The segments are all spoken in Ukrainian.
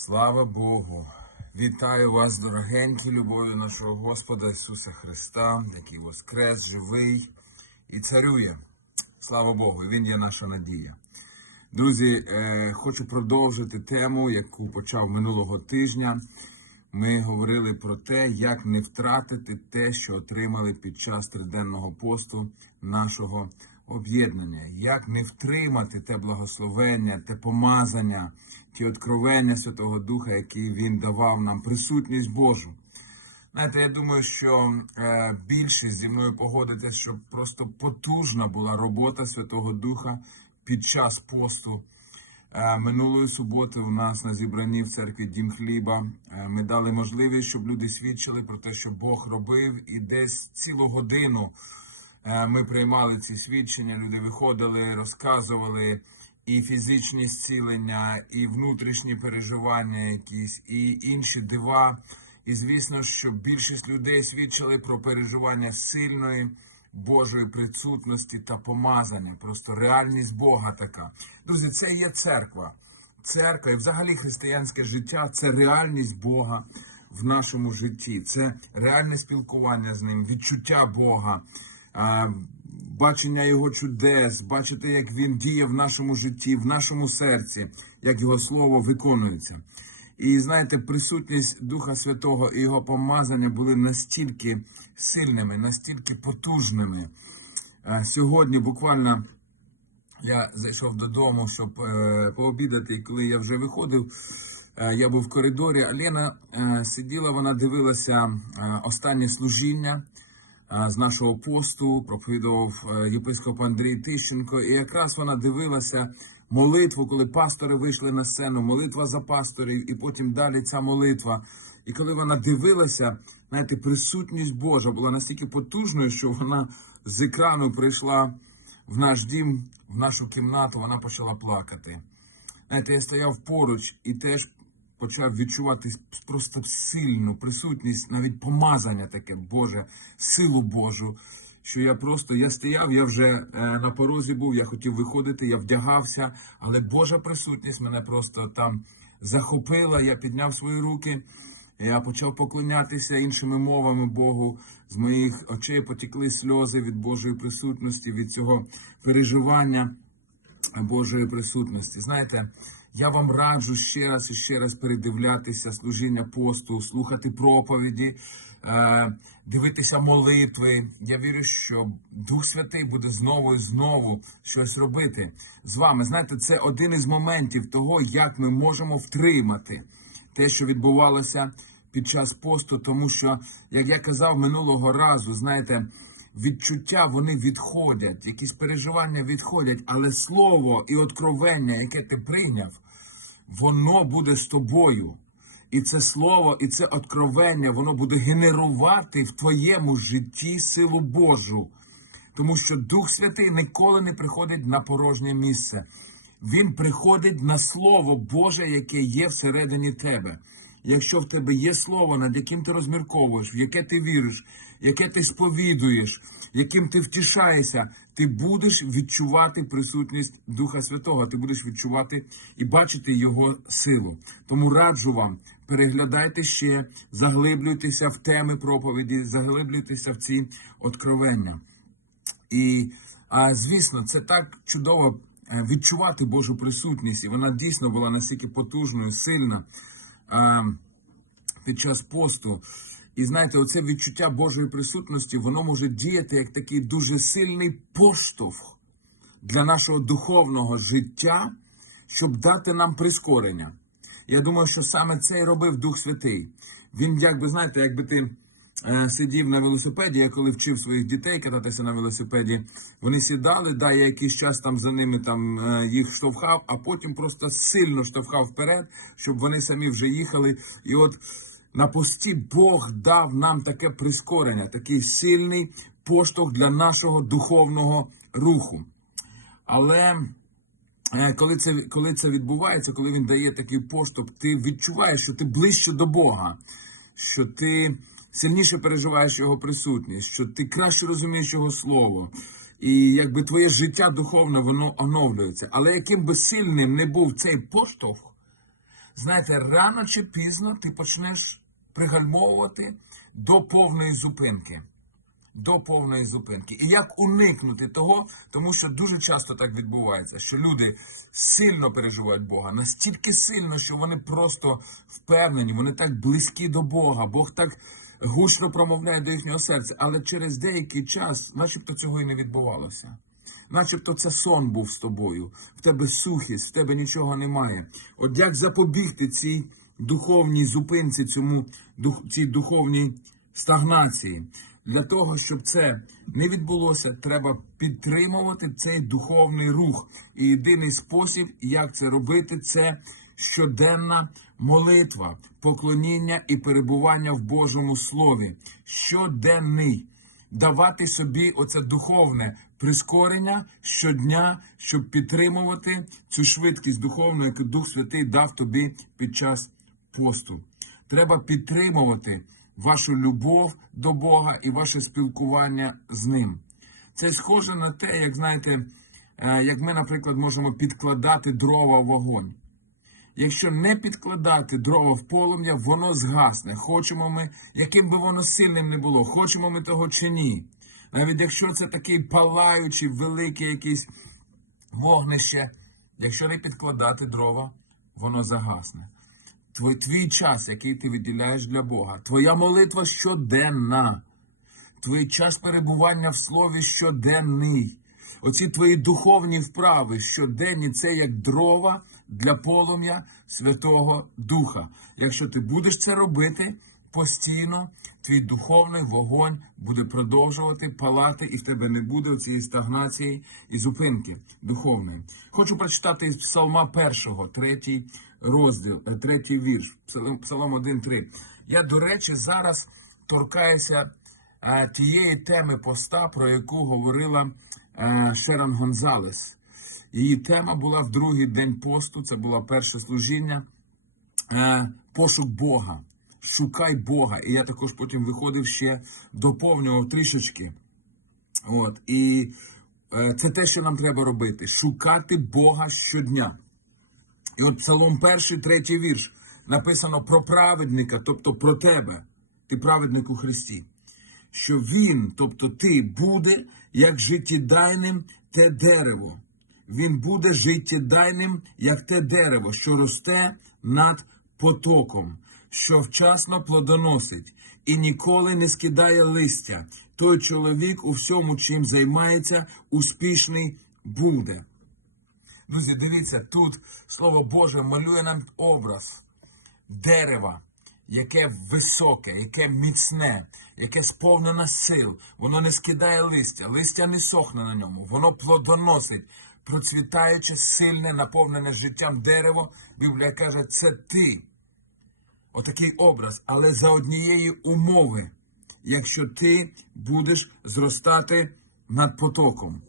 Слава Богу! Вітаю вас, дорогенькі, любов'ю нашого Господа Ісуса Христа, який воскрес, живий і царює. Слава Богу! Він є наша надія. Друзі, е, хочу продовжити тему, яку почав минулого тижня. Ми говорили про те, як не втратити те, що отримали під час триденного посту нашого об'єднання, як не втримати те благословення, те помазання, ті откровення Святого Духа, які він давав нам, присутність Божу. Знаєте, я думаю, що е, більшість зі мною погодиться, що просто потужна була робота Святого Духа під час посту. Е, Минулої суботи у нас на зібранні в церкві Дім Хліба е, ми дали можливість, щоб люди свідчили про те, що Бог робив, і десь цілу годину ми приймали ці свідчення. Люди виходили, розказували і фізичні зцілення, і внутрішні переживання, якісь, і інші дива. І звісно, що більшість людей свідчили про переживання сильної. Божої присутності та помазання, просто реальність Бога така. Друзі, це є церква. Церква і взагалі християнське життя це реальність Бога в нашому житті, це реальне спілкування з ним, відчуття Бога, бачення Його чудес, бачити, як Він діє в нашому житті, в нашому серці, як Його слово виконується. І знаєте, присутність Духа Святого і його помазання були настільки сильними, настільки потужними. Сьогодні буквально я зайшов додому, щоб е, пообідати, і коли я вже виходив, е, я був в коридорі, а Лена е, сиділа, вона дивилася останнє служіння з нашого посту, проповідував е, єпископ Андрій Тищенко, і якраз вона дивилася молитву, коли пастори вийшли на сцену, молитва за пасторів, і потім далі ця молитва. І коли вона дивилася, знаєте, присутність Божа була настільки потужною, що вона з екрану прийшла в наш дім, в нашу кімнату, вона почала плакати. Знаєте, я стояв поруч і теж почав відчувати просто сильну присутність, навіть помазання таке Боже, силу Божу. Що я просто я стояв, я вже е, на порозі був, я хотів виходити, я вдягався, але Божа присутність мене просто там захопила. Я підняв свої руки, я почав поклонятися іншими мовами Богу. З моїх очей потекли сльози від Божої присутності, від цього переживання. Божої присутності. Знаєте, я вам раджу ще раз і ще раз передивлятися служіння посту, слухати проповіді, е, дивитися молитви. Я вірю, що Дух Святий буде знову і знову щось робити з вами. Знаєте, це один із моментів того, як ми можемо втримати те, що відбувалося під час посту, тому що, як я казав минулого разу, знаєте відчуття вони відходять, якісь переживання відходять, але слово і откровення, яке ти прийняв, воно буде з тобою. І це слово, і це откровення, воно буде генерувати в твоєму житті силу Божу. Тому що Дух Святий ніколи не приходить на порожнє місце. Він приходить на Слово Боже, яке є всередині тебе. Якщо в тебе є слово, над яким ти розмірковуєш, в яке ти віриш, яке ти сповідуєш, яким ти втішаєшся, ти будеш відчувати присутність Духа Святого, ти будеш відчувати і бачити Його силу. Тому раджу вам, переглядайте ще, заглиблюйтеся в теми проповіді, заглиблюйтеся в ці откровення. І, а, звісно, це так чудово е, відчувати Божу присутність, і вона дійсно була настільки потужною, сильна під час посту. І знаєте, оце відчуття Божої присутності, воно може діяти як такий дуже сильний поштовх для нашого духовного життя, щоб дати нам прискорення. Я думаю, що саме це і робив Дух Святий. Він, якби знаєте, якби ти сидів на велосипеді, я коли вчив своїх дітей кататися на велосипеді, вони сідали, да, я якийсь час там за ними там е, їх штовхав, а потім просто сильно штовхав вперед, щоб вони самі вже їхали. І от на пості Бог дав нам таке прискорення, такий сильний поштовх для нашого духовного руху. Але е, коли це, коли це відбувається, коли він дає такий поштовх, ти відчуваєш, що ти ближче до Бога, що ти сильніше переживаєш Його присутність, що ти краще розумієш Його Слово. І якби твоє життя духовне, воно оновлюється. Але яким би сильним не був цей поштовх, знаєте, рано чи пізно ти почнеш пригальмовувати до повної зупинки. До повної зупинки. І як уникнути того, тому що дуже часто так відбувається, що люди сильно переживають Бога, настільки сильно, що вони просто впевнені, вони так близькі до Бога, Бог так гучно промовляє до їхнього серця, але через деякий час, начебто, цього і не відбувалося. Начебто це сон був з тобою, в тебе сухість, в тебе нічого немає. От як запобігти цій духовній зупинці, цьому цій духовній стагнації? Для того, щоб це не відбулося, треба підтримувати цей духовний рух. І єдиний спосіб, як це робити, це щоденна молитва, поклоніння і перебування в Божому Слові. Щоденний давати собі оце духовне прискорення щодня, щоб підтримувати цю швидкість духовну, яку Дух Святий дав тобі під час посту. Треба підтримувати вашу любов до Бога і ваше спілкування з Ним. Це схоже на те, як знаєте, е, як ми, наприклад, можемо підкладати дрова в вогонь. Якщо не підкладати дрова в полум'я, воно згасне. Хочемо ми, яким би воно сильним не було, хочемо ми того чи ні. Навіть якщо це такий палаючий, великий якийсь вогнище, якщо не підкладати дрова, воно загасне. Твій, твій час, який ти виділяєш для Бога, твоя молитва щоденна, твій час перебування в слові щоденний. Оці твої духовні вправи щоденні це як дрова для полум'я Святого Духа. Якщо ти будеш це робити постійно, твій духовний вогонь буде продовжувати палати, і в тебе не буде цієї стагнації і зупинки духовної. Хочу прочитати із Псалма першого, третій розділ, е, третій вірш, Псалом, Псалом 1.3. Я, до речі, зараз торкаюся е, тієї теми поста, про яку говорила е, Шерон Гонзалес. Її тема була в другий день посту, це було перше служіння, е, пошук Бога. Шукай Бога. І я також потім виходив ще, доповнював трішечки. От, і е, це те, що нам треба робити: шукати Бога щодня. І от Псалом перший, третій вірш написано про праведника, тобто про тебе, ти праведник у Христі. Що він, тобто ти, буде як життєдайним те дерево. Він буде життєдайним, як те дерево, що росте над потоком, що вчасно плодоносить і ніколи не скидає листя. Той чоловік у всьому, чим займається, успішний буде. Друзі, дивіться, тут Слово Боже малює нам образ дерева, яке високе, яке міцне, яке сповнене сил. Воно не скидає листя, листя не сохне на ньому, воно плодоносить, процвітаюче, сильне, наповнене життям дерево. Біблія каже, це ти. Отакий образ, але за однієї умови, якщо ти будеш зростати над потоком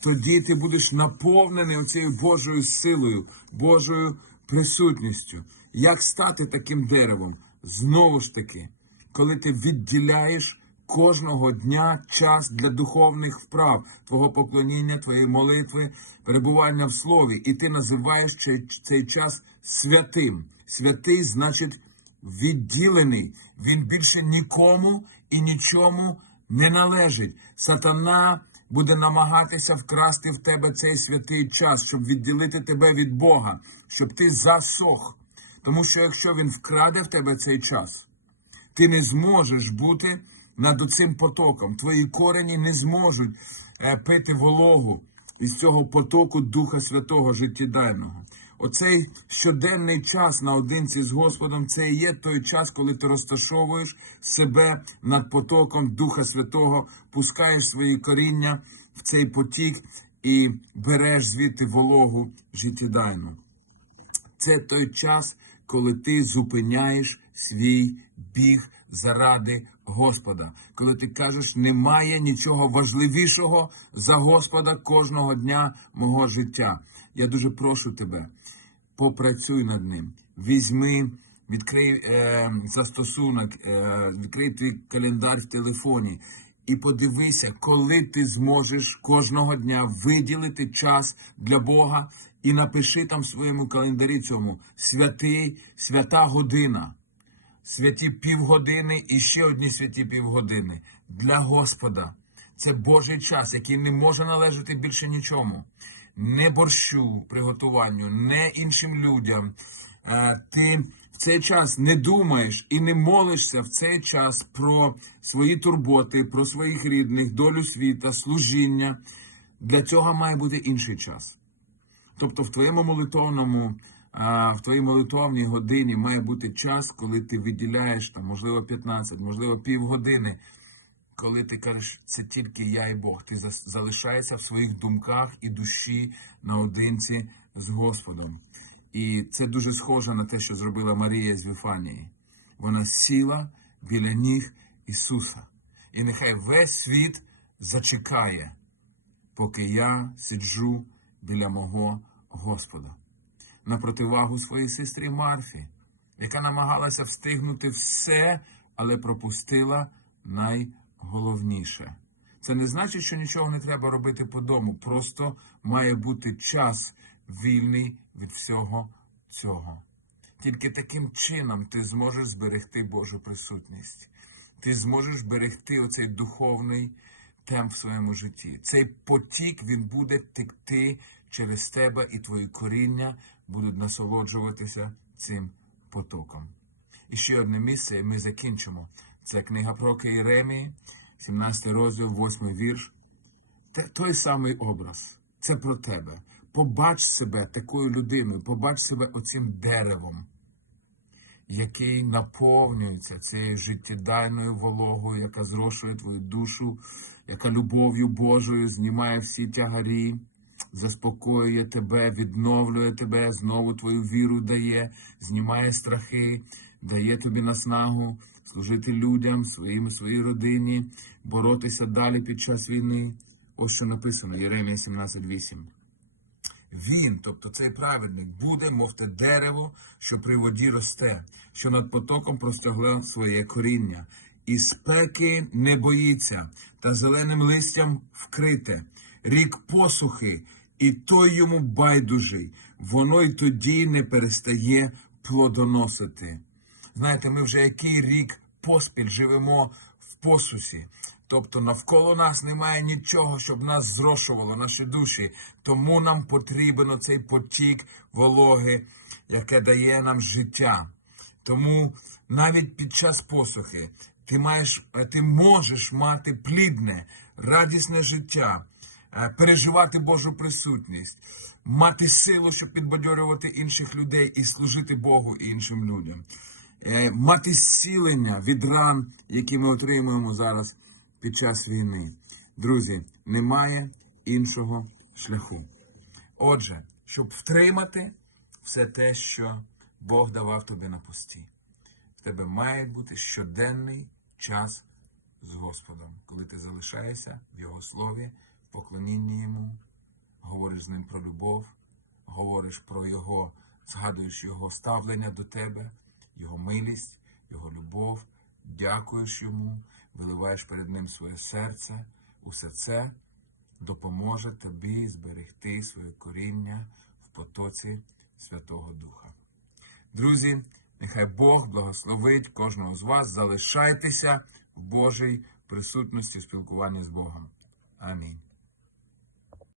тоді ти будеш наповнений цією Божою силою, Божою присутністю. Як стати таким деревом? Знову ж таки, коли ти відділяєш кожного дня час для духовних вправ, твого поклоніння, твоєї молитви, перебування в слові, і ти називаєш цей, час святим. Святий значить відділений. Він більше нікому і нічому не належить. Сатана буде намагатися вкрасти в тебе цей святий час, щоб відділити тебе від Бога, щоб ти засох. Тому що якщо він вкраде в тебе цей час, ти не зможеш бути над цим потоком. Твої корені не зможуть е, пити вологу із цього потоку Духа Святого життєдайного. Оцей щоденний час наодинці з Господом це і є той час, коли ти розташовуєш себе над потоком Духа Святого, пускаєш свої коріння в цей потік і береш звідти вологу життєдайну. Це той час, коли ти зупиняєш свій біг заради Господа, коли ти кажеш, немає нічого важливішого за Господа кожного дня мого життя. Я дуже прошу тебе, попрацюй над ним. Візьми, відкрий е, застосунок, е, відкрий твій календар в телефоні. І подивися, коли ти зможеш кожного дня виділити час для Бога І напиши там в своєму календарі цьому святий, свята година, святі півгодини і ще одні святі півгодини для Господа. Це Божий час, який не може належати більше нічому. Не борщу приготуванню, не іншим людям. Е, Ти в цей час не думаєш і не молишся в цей час про свої турботи, про своїх рідних, долю світа, служіння. Для цього має бути інший час. Тобто в твоєму молитовному, в твоїй молитовній годині має бути час, коли ти виділяєш там, можливо, 15, можливо, півгодини, коли ти кажеш, це тільки я і Бог. Ти залишаєшся в своїх думках і душі наодинці з Господом. І це дуже схоже на те, що зробила Марія з Віфанії. Вона сіла біля ніг Ісуса. І нехай весь світ зачекає, поки я сиджу біля мого Господа. На противагу своїй сестрі Марфі, яка намагалася встигнути все, але пропустила найголовніше. Це не значить, що нічого не треба робити по дому. Просто має бути час вільний від всього цього. Тільки таким чином ти зможеш зберегти Божу присутність. Ти зможеш берегти оцей духовний темп в своєму житті. Цей потік він буде текти через тебе, і твої коріння будуть насолоджуватися цим потоком. І ще одне місце, і ми закінчимо. Це книга про Єремії, 17 розділ, 8 вірш. Те- той самий образ. Це про тебе. Побач себе такою людиною, побач себе оцим деревом, який наповнюється цією життєдайною вологою, яка зрошує твою душу, яка любов'ю Божою знімає всі тягарі, заспокоює тебе, відновлює тебе, знову твою віру дає, знімає страхи, дає тобі наснагу служити людям, своїм, своїй родині, боротися далі під час війни. Ось що написано, Єремія 17.8. Він, тобто цей праведник, буде, мов те дерево, що при воді росте, що над потоком простягло своє коріння, і спеки не боїться, та зеленим листям вкрите, рік посухи, і той йому байдужий, воно й тоді не перестає плодоносити. Знаєте, ми вже який рік поспіль живемо в посусі. Тобто навколо нас немає нічого, щоб нас зрошувало, наші душі. Тому нам потрібен оцей потік вологи, яке дає нам життя. Тому навіть під час посухи ти маєш, ти можеш мати плідне, радісне життя, переживати Божу присутність, мати силу, щоб підбадьорювати інших людей і служити Богу і іншим людям, Е, мати зцілення від ран, які ми отримуємо зараз під час війни. Друзі, немає іншого шляху. Отже, щоб втримати все те, що Бог давав тобі на пості, в тебе має бути щоденний час з Господом, коли ти залишаєшся в Його слові, поклонінні Йому, говориш з ним про любов, говориш про Його, згадуєш Його ставлення до тебе, Його милість, Його любов, дякуєш йому, виливаєш перед Ним своє серце. Усе це допоможе тобі зберегти своє коріння в потоці Святого Духа. Друзі, нехай Бог благословить кожного з вас. Залишайтеся в Божій присутності, спілкуванні з Богом. Амінь.